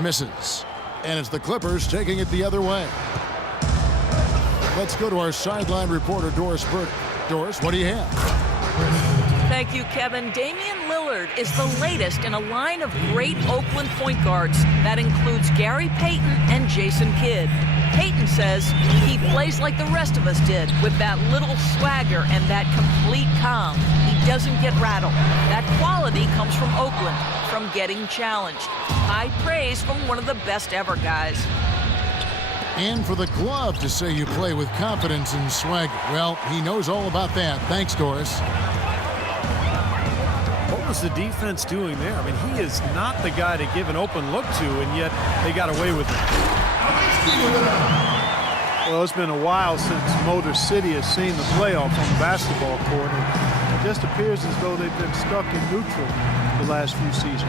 Misses. And it's the Clippers taking it the other way. Let's go to our sideline reporter, Doris Burke. Doris, what do you have? Thank you, Kevin. Damian Lillard is the latest in a line of great Oakland point guards. That includes Gary Payton and Jason Kidd. Payton says he plays like the rest of us did, with that little swagger and that complete calm. He doesn't get rattled. That quality comes from Oakland, from getting challenged. High praise from one of the best ever guys. And for the glove to say you play with confidence and swagger. Well, he knows all about that. Thanks, Doris. What was the defense doing there? I mean, he is not the guy to give an open look to, and yet they got away with it. Well, it's been a while since Motor City has seen the playoffs on the basketball court, and it just appears as though they've been stuck in neutral the last few seasons.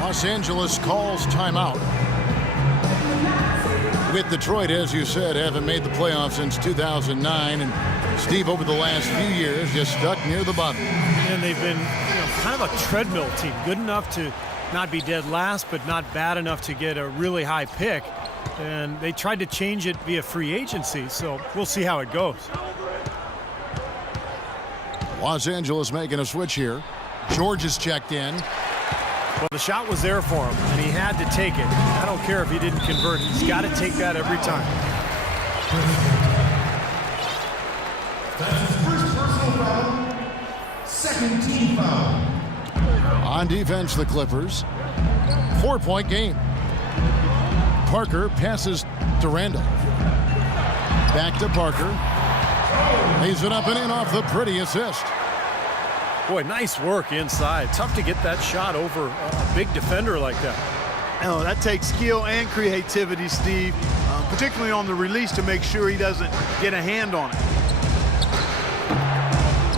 Los Angeles calls timeout. With Detroit, as you said, haven't made the playoffs since 2009, and Steve, over the last few years, just stuck near the bottom. And they've been, kind of a treadmill team, good enough to not be dead last, but not bad enough to get a really high pick. And they tried to change it via free agency, so we'll see how it goes. Los Angeles making a switch here. George is checked in. Well, the shot was there for him, and he had to take it. I don't care if he didn't convert. He's got to take that every time. That's his first personal foul. Second team foul. On defense, the Clippers. 4-point game. Parker passes to Randall. Back to Parker. Lays it up and in off the pretty assist. Boy, nice work inside. Tough to get that shot over a big defender like that. No, that takes skill and creativity, Steve, particularly on the release to make sure he doesn't get a hand on it.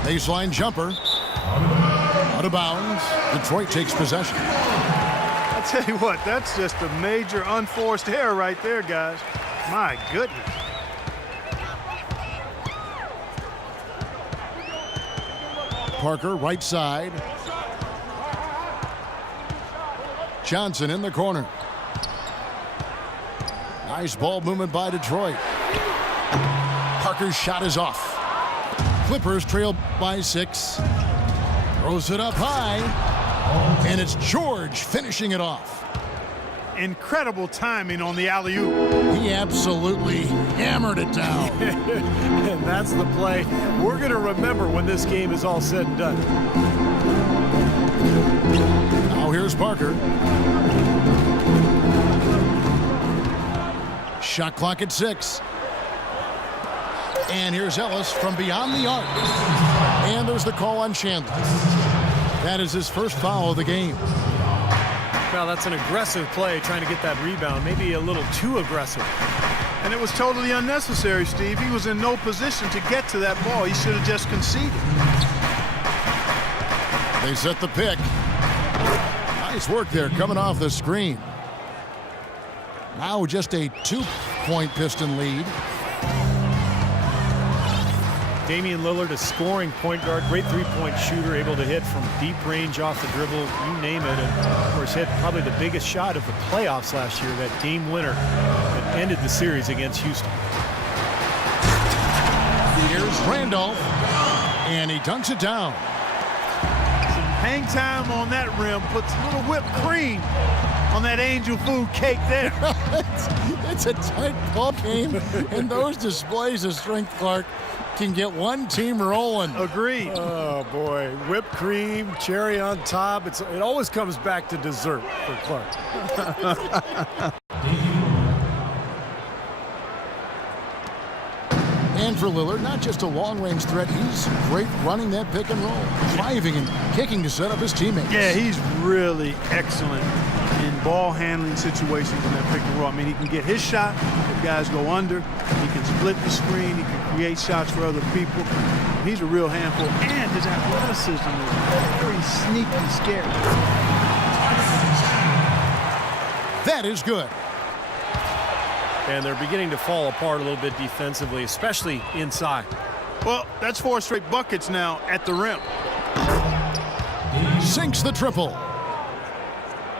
Baseline jumper. Out of bounds. Detroit takes possession. I tell you what, that's just a major unforced error right there, guys. My goodness. Parker, right side. Johnson in the corner. Nice ball movement by Detroit. Parker's shot is off. Clippers trail by 6. Throws it up high. And it's George finishing it off. Incredible timing on the alley-oop. He absolutely hammered it down. And that's the play we're going to remember when this game is all said and done. Now here's Parker. Shot clock at 6. And here's Ellis from beyond the arc. And there's the call on Chandler. That is his first foul of the game. Well, that's an aggressive play, trying to get that rebound, maybe a little too aggressive. And it was totally unnecessary, Steve. He was in no position to get to that ball. He should have just conceded. They set the pick. Nice work there coming off the screen. Now just a 2-point Piston lead. Damian Lillard, a scoring point guard, great three-point shooter, able to hit from deep range off the dribble, you name it. And of course, hit probably the biggest shot of the playoffs last year, that game winner that ended the series against Houston. Here's Randolph, and he dunks it down. Some hang time on that rim, puts a little whipped cream on that angel food cake there. it's a tight ball game, and those displays of strength, Clark, can get one team rolling. Agreed. Oh boy, whipped cream, cherry on top. It always comes back to dessert for Clark. And for Lillard, not just a long-range threat, he's great running that pick and roll, driving and kicking to set up his teammates. Yeah, he's really excellent in ball handling situations in that pick and roll. I mean, he can get his shot, if guys go under, he can split the screen, he can create shots for other people. He's a real handful, and his athleticism is very sneaky, scary. That is good. And they're beginning to fall apart a little bit defensively, especially inside. Well, that's 4 straight buckets now at the rim. Sinks the triple.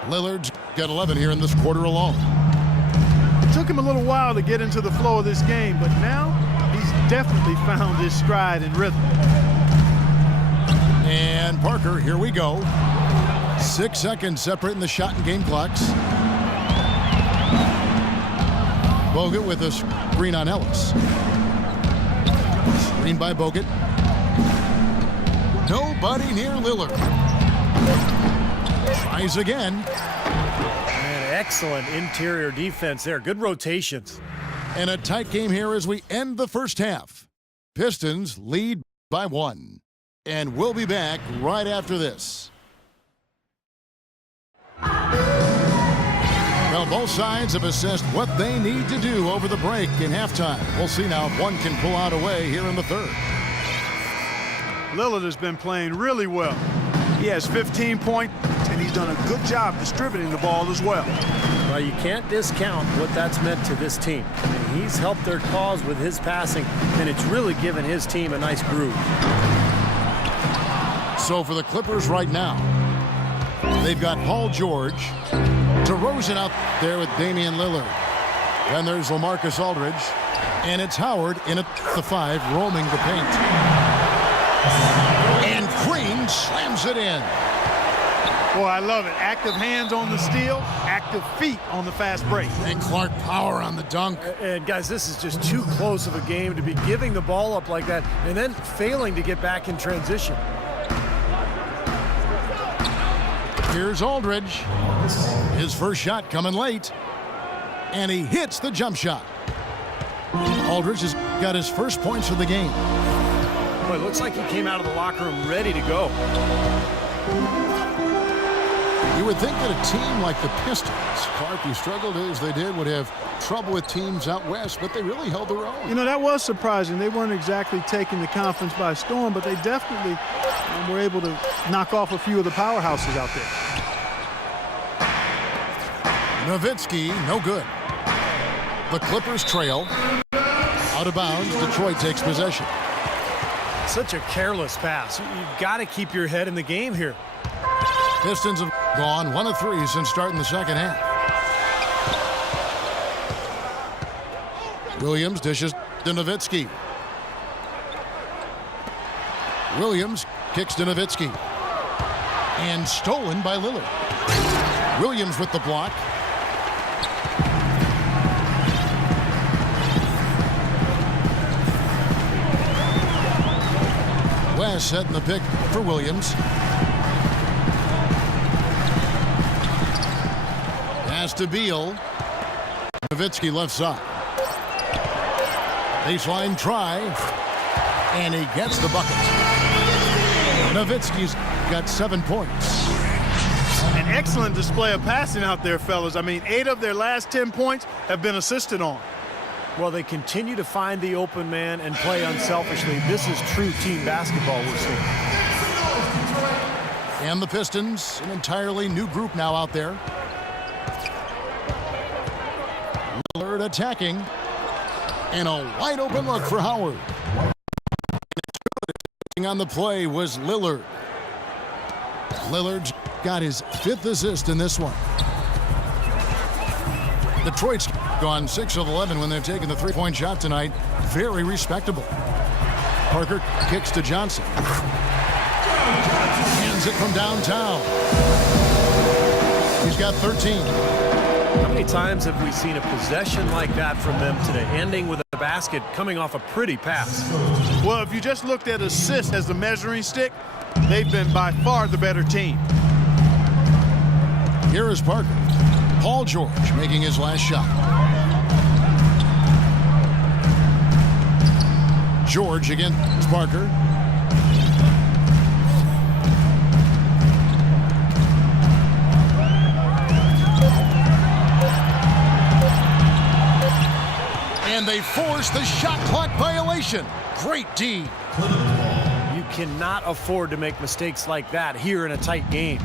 Lillard's got 11 here in this quarter alone. It took him a little while to get into the flow of this game, but now he's definitely found his stride and rhythm. And Parker, here we go. 6 seconds separating the shot and game clocks. Bogut with a screen on Ellis. Screen by Bogut. Nobody near Lillard. Tries again. And excellent interior defense there. Good rotations. And a tight game here as we end the first half. Pistons lead by 1. And we'll be back right after this. Well, both sides have assessed what they need to do over the break in halftime. We'll see now if one can pull out away here in the third. Lillard has been playing really well. He has 15 points, and he's done a good job distributing the ball as well. Well, you can't discount what that's meant to this team. I mean, he's helped their cause with his passing, and it's really given his team a nice groove. So for the Clippers right now, they've got Paul George, DeRozan out there with Damian Lillard. Then there's LaMarcus Aldridge, and it's Howard in at the 5, roaming the paint. And Green slams it in. Boy, I love it. Active hands on the steal, active feet on the fast break. And Clark power on the dunk. And guys, this is just too close of a game to be giving the ball up like that and then failing to get back in transition. Here's Aldridge. His first shot coming late. And he hits the jump shot. Aldridge has got his first points of the game. Boy, it looks like he came out of the locker room ready to go. You would think that a team like the Pistons, Clark, who struggled as they did, would have trouble with teams out west, but they really held their own. You know, that was surprising. They weren't exactly taking the conference by storm, but they definitely were able to knock off a few of the powerhouses out there. Nowitzki, no good. The Clippers trail. Out of bounds, Detroit takes possession. Such a careless pass. You've got to keep your head in the game here. Pistons have gone 1 of 3 since starting the second half. Williams dishes to Nowitzki. Williams kicks to Nowitzki. And stolen by Lillard. Williams with the block. West setting the pick for Williams. Pass to Beal. Nowitzki left side. Baseline try. And he gets the bucket. Nowitzki's got 7 points. An excellent display of passing out there, fellas. I mean, 8 of their last 10 points have been assisted on. Well, they continue to find the open man and play unselfishly. This is true team basketball we're seeing. And the Pistons, an entirely new group now out there. Lillard attacking. And a wide open look for Howard. On the play was Lillard. Lillard's got his 5th assist in this one. Detroit's gone 6 of 11 when they've taken the 3-point shot tonight. Very respectable. Parker kicks to Johnson. Hands it from downtown. He's got 13. How many times have we seen a possession like that from them today, ending with a basket coming off a pretty pass? Well, if you just looked at assists as the measuring stick, they've been by far the better team. Here is Parker. Paul George making his last shot. George against Parker. And they force the shot clock violation. Great D. You cannot afford to make mistakes like that here in a tight game.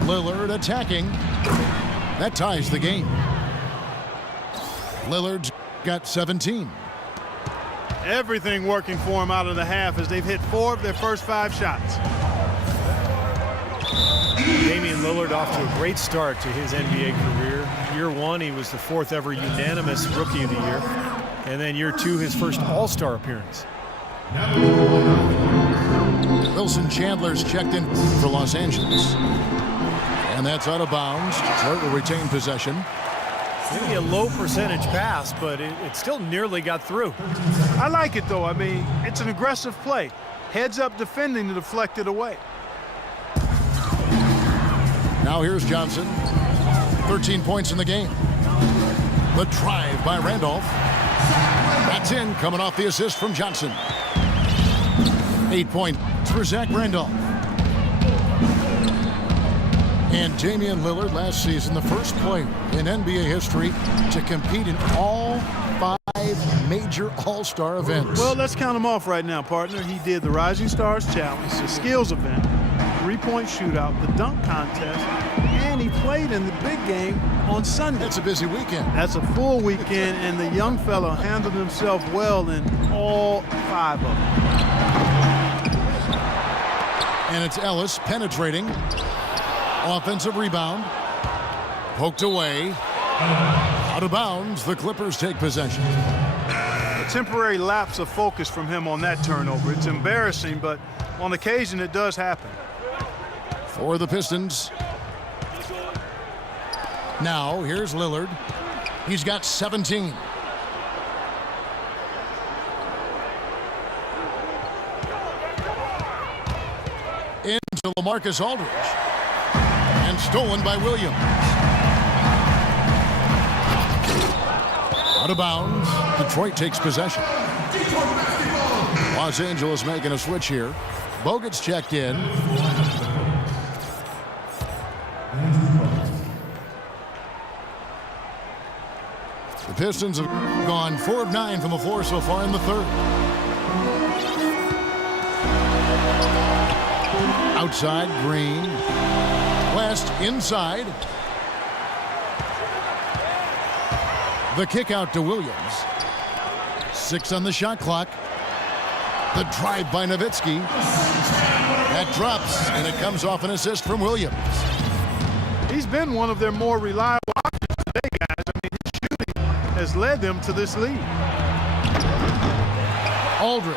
Lillard attacking. That ties the game. Lillard's got 17. Everything working for him out of the half as they've hit 4 of their first 5 shots. Lillard off to a great start to his NBA career. Year one, he was the 4th ever unanimous Rookie of the Year. And then year two, his first All-Star appearance. Wilson Chandler's checked in for Los Angeles. And that's out of bounds. Detroit will retain possession. Maybe a low percentage pass, but it still nearly got through. I like it, though. I mean, it's an aggressive play. Heads up defending to deflect it away. Now here's Johnson. 13 points in the game. The drive by Randolph. That's in, coming off the assist from Johnson. 8 points for Zach Randolph. And Damian Lillard last season, the first player in NBA history to compete in all 5 major All-Star events. Well, let's count them off right now, partner. He did the Rising Stars Challenge, the skills event, 3-point shootout, the dunk contest, and he played in the big game on Sunday. That's a busy weekend. That's a full weekend, and the young fellow handled himself well in all 5 of them. And it's Ellis penetrating. Offensive rebound. Poked away. Out of bounds. The Clippers take possession. A temporary lapse of focus from him on that turnover. It's embarrassing, but on occasion it does happen. For the Pistons. Now here's Lillard. He's got 17. Into LaMarcus Aldridge. And stolen by Williams. Out of bounds. Detroit takes possession. Los Angeles making a switch here. Bogut's checked in. The Pistons have gone 4 of 9 from the floor so far in the third. Outside, Green. West inside. The kick out to Williams. 6 on the shot clock. The drive by Nowitzki. That drops, and it comes off an assist from Williams. He's been one of their more reliable options today, guys. I mean, his shooting has led them to this lead. Aldridge.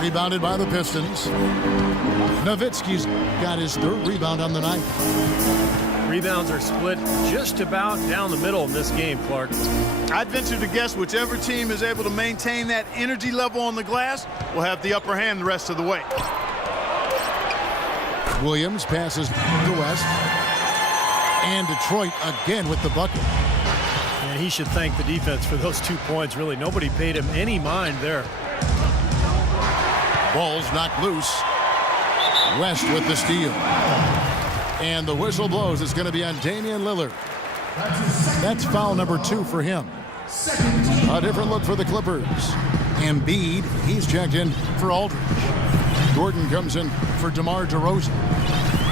Rebounded by the Pistons. Nowitzki's got his 3rd rebound on the night. Rebounds are split just about down the middle in this game, Clark. I'd venture to guess whichever team is able to maintain that energy level on the glass will have the upper hand the rest of the way. Williams passes to West. And Detroit again with the bucket. And he should thank the defense for those 2 points. Really, nobody paid him any mind there. Ball's knocked loose. West with the steal. And the whistle blows. It's going to be on Damian Lillard. That's foul number 2 for him. A different look for the Clippers. Embiid, he's checked in for Aldridge. Gordon comes in for DeMar DeRozan.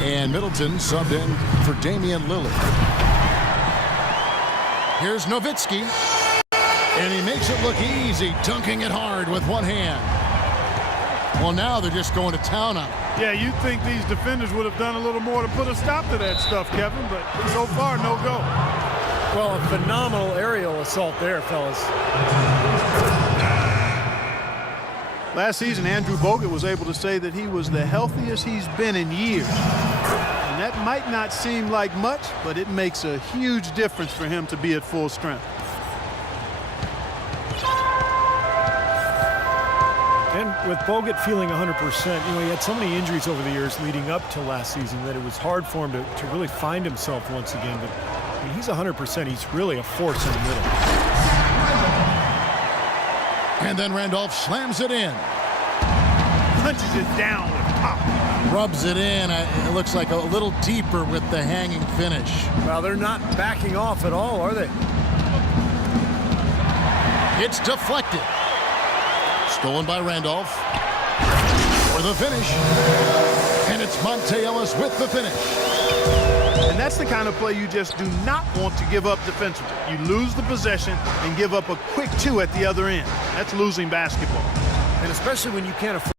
And Middleton subbed in for Damian Lillard. Here's Nowitzki. And he makes it look easy, dunking it hard with one hand. Well, now they're just going to town on it. Yeah, you'd think these defenders would have done a little more to put a stop to that stuff, Kevin, but so far, no go. Well, a phenomenal aerial assault there, fellas. Last season, Andrew Bogut was able to say that he was the healthiest he's been in years. And that might not seem like much, but it makes a huge difference for him to be at full strength. And with Bogut feeling 100%, he had so many injuries over the years leading up to last season that it was hard for him to really find himself once again. But when he's 100%, he's really a force in the middle. And then Randolph slams it in. Punches it down with pop. Rubs it in. It looks like a little deeper with the hanging finish. Well, they're not backing off at all, are they? It's deflected. Stolen by Randolph. For the finish. And it's Monte Ellis with the finish. And that's the kind of play you just do not want to give up defensively. You lose the possession and give up a quick 2 at the other end. That's losing basketball. And especially when you can't afford